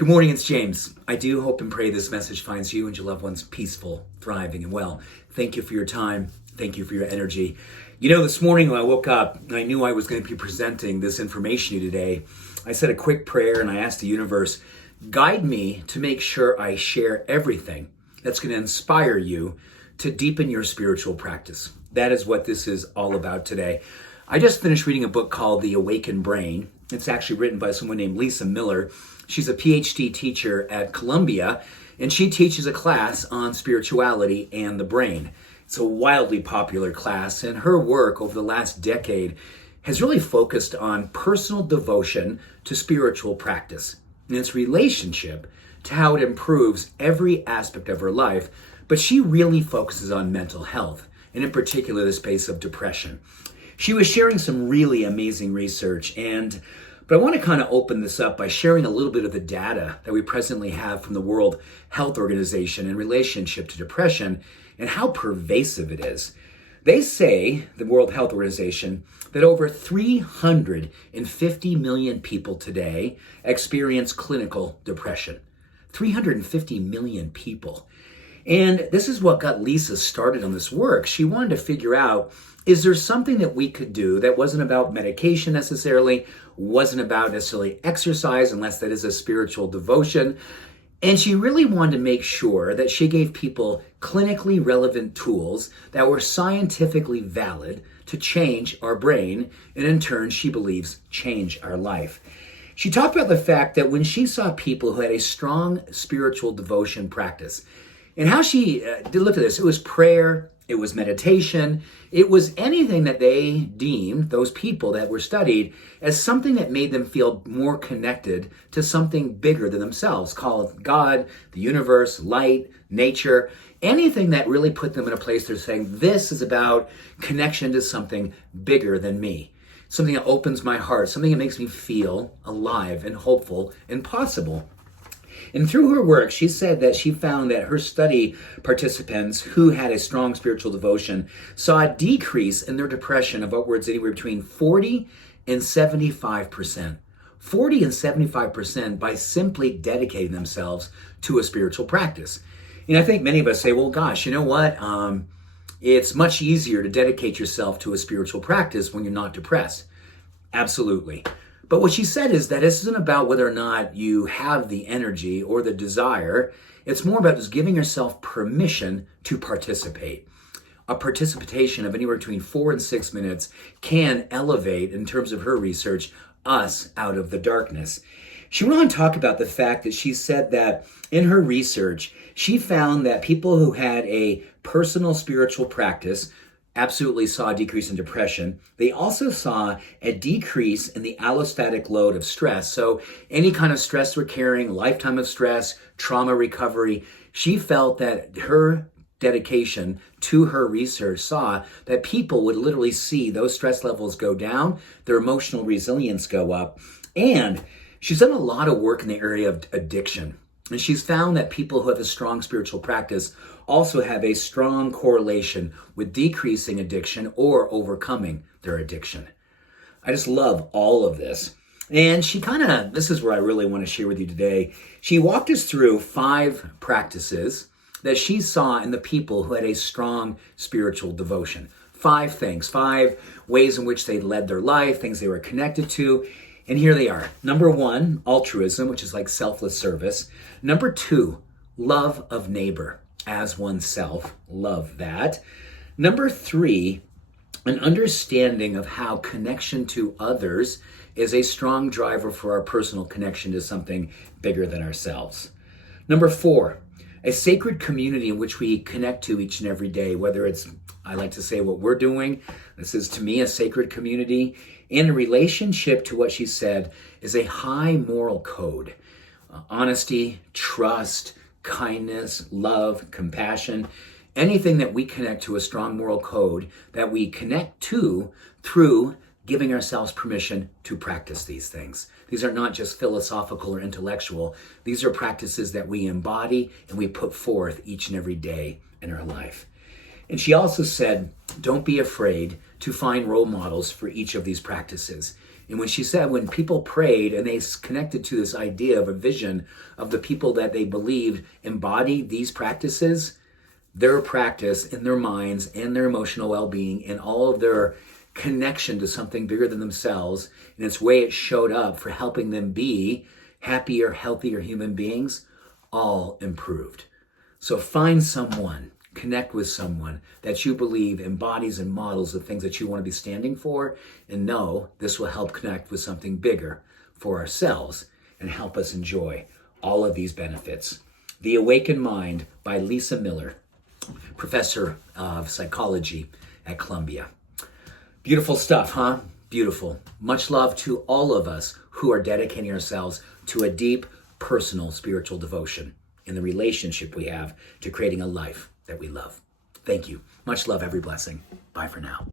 Good morning, it's James. I do hope and pray this message finds you and your loved ones peaceful, thriving, and well. Thank you for your time. Thank you for your energy. This morning when I woke up, I knew I was going to be presenting this information to you today. I said a quick prayer and I asked the universe, guide me to make sure I share everything that's going to inspire you to deepen your spiritual practice. That is what this is all about today. I just finished reading a book called The Awakened Brain. It's actually written by someone named Lisa Miller. She's a PhD teacher at Columbia, and she teaches a class on spirituality and the brain. It's a wildly popular class, and her work over the last decade has really focused on personal devotion to spiritual practice and its relationship to how it improves every aspect of her life, but she really focuses on mental health, and in particular the space of depression. She was sharing some really amazing research, but I want to kind of open this up by sharing a little bit of the data that we presently have from the World Health Organization in relationship to depression and how pervasive it is. They say, the World Health Organization, that over 350 million people today experience clinical depression. 350 million people. And this is what got Lisa started on this work. She wanted to figure out, is there something that we could do that wasn't about medication necessarily, wasn't about necessarily exercise, unless that is a spiritual devotion. And she really wanted to make sure that she gave people clinically relevant tools that were scientifically valid to change our brain, and in turn, she believes, change our life. She talked about the fact that when she saw people who had a strong spiritual devotion practice, and how she looked at this, it was prayer, it was meditation, it was anything that they deemed, those people that were studied, as something that made them feel more connected to something bigger than themselves, called God, the universe, light, nature, anything that really put them in a place they're saying, this is about connection to something bigger than me, something that opens my heart, something that makes me feel alive and hopeful and possible. And through her work, she said that she found that her study participants who had a strong spiritual devotion saw a decrease in their depression of upwards anywhere between 40 and 75%. 40 and 75% by simply dedicating themselves to a spiritual practice. And I think many of us say, well, gosh, you know what? It's much easier to dedicate yourself to a spiritual practice when you're not depressed. Absolutely. But what she said is that this isn't about whether or not you have the energy or the desire. It's more about just giving yourself permission to participate. A participation of anywhere between 4 and 6 minutes can elevate, in terms of her research, us out of the darkness. She went on to talk about the fact that she said that in her research, she found that people who had a personal spiritual practice absolutely saw a decrease in depression. They also saw a decrease in the allostatic load of stress. So any kind of stress we're carrying, lifetime of stress, trauma recovery, she felt that her dedication to her research saw that people would literally see those stress levels go down, their emotional resilience go up. And she's done a lot of work in the area of addiction. And she's found that people who have a strong spiritual practice also have a strong correlation with decreasing addiction or overcoming their addiction. I just love all of this. And this is where I really want to share with you today. She walked us through 5 practices that she saw in the people who had a strong spiritual devotion. 5 things, 5 ways in which they led their life, things they were connected to. And here they are. Number 1, altruism, which is like selfless service. Number 2, love of neighbor as oneself. Love that. Number 3, an understanding of how connection to others is a strong driver for our personal connection to something bigger than ourselves. Number 4, a sacred community in which we connect to each and every day, whether it's, I like to say, what we're doing. This is, to me, a sacred community. And a relationship to what she said is a high moral code. Honesty, trust, kindness, love, compassion, anything that we connect to a strong moral code that we connect to through giving ourselves permission to practice these things. These are not just philosophical or intellectual. These are practices that we embody and we put forth each and every day in our life. And she also said, don't be afraid to find role models for each of these practices. And when she said, when people prayed and they connected to this idea of a vision of the people that they believed embodied these practices, their practice in their minds and their emotional well-being and all of their connection to something bigger than themselves and its way it showed up for helping them be happier, healthier human beings, all improved. So find someone, connect with someone that you believe embodies and models the things that you want to be standing for, and know this will help connect with something bigger for ourselves and help us enjoy all of these benefits. The Awakened Mind by Lisa Miller, professor of psychology at Columbia. Beautiful stuff, huh? Beautiful. Much love to all of us who are dedicating ourselves to a deep, personal, spiritual devotion in the relationship we have to creating a life that we love. Thank you. Much love, every blessing. Bye for now.